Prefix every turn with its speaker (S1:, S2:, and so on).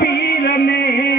S1: પીરને